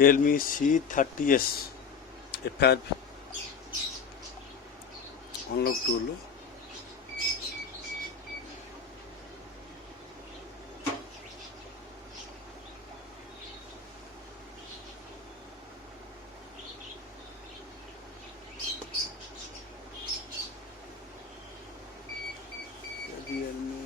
Realme C30s FR unlock tool. Realme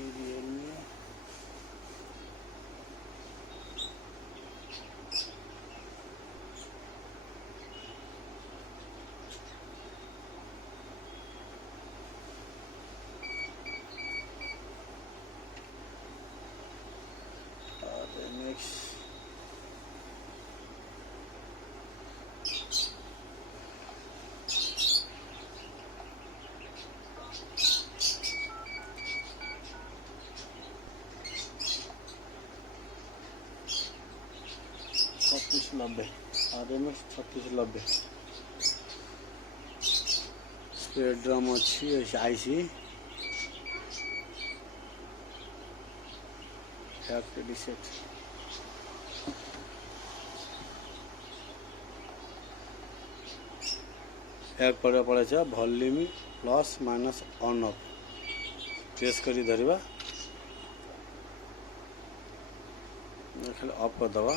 3690 RMX 3690 spray drum अच्छी IC set एक पड़े volume plus minus on off press करी धरवा खाली ऑफ कर दवा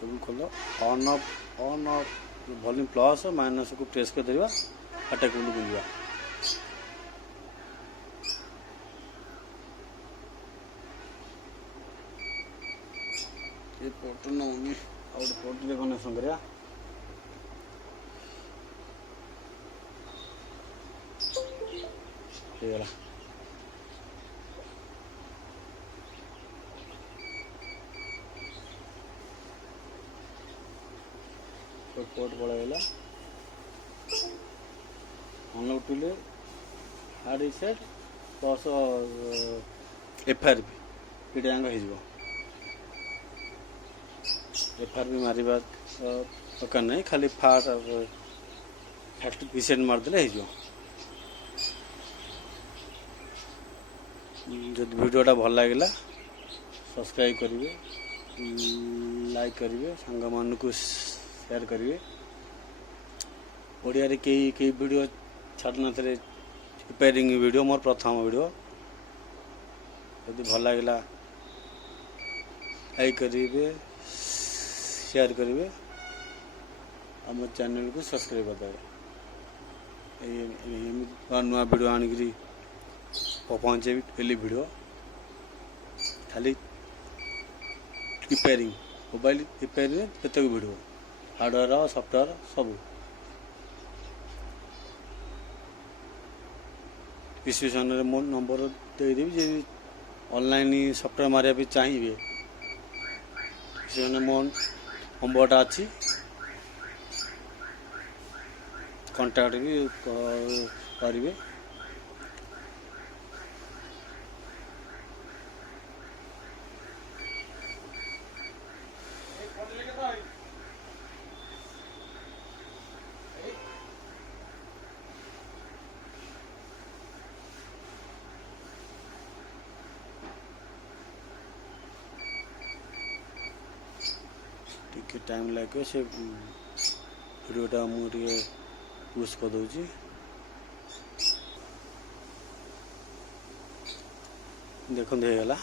केबल खोल on off volume plus minus को प्रेस कर देवा आटा केबल बुलवा ये पोर्ट नौनी और पोर्ट रे कनेक्शन करिया ये वाला पोर्ट पड़ेगा unlock tool hard reset plus FRP ये FRP मारिबा दरकार नहीं खाली फास्ट रिसेट मारदेले जब वीडियोटा भल लगे सब्सक्राइब करेंगे लाइक करेंगे सांग मान को शेयर करेंगे ओडिया रे कई वीडियो छाड़ ना रिपेयरिंग वीडियो मोर प्रथम वीडियो यदि भल लगे लाइक करेंगे शेयर करेंगे आम चैनल को सब्सक्राइब करदे नुआ वीडियो आनिक पहुँचे डेली वीडियो खाली रिपेयरिंग मोबाइल रिपेयरिंग केतक वीडियो हार्डवेयर सॉफ्टवेयर सब डिस्क्रिप्शन में मो नंबर देदेवी जे ऑनलाइन सॉफ्टवेयर मारे भी चाहिए डिस्क्रिप्शन मो नंबरटा अच्छी कांटेक्ट भी करेंगे टिके टाइम लगे से वीडियोटा मुझे पुश कर दूची देखो गला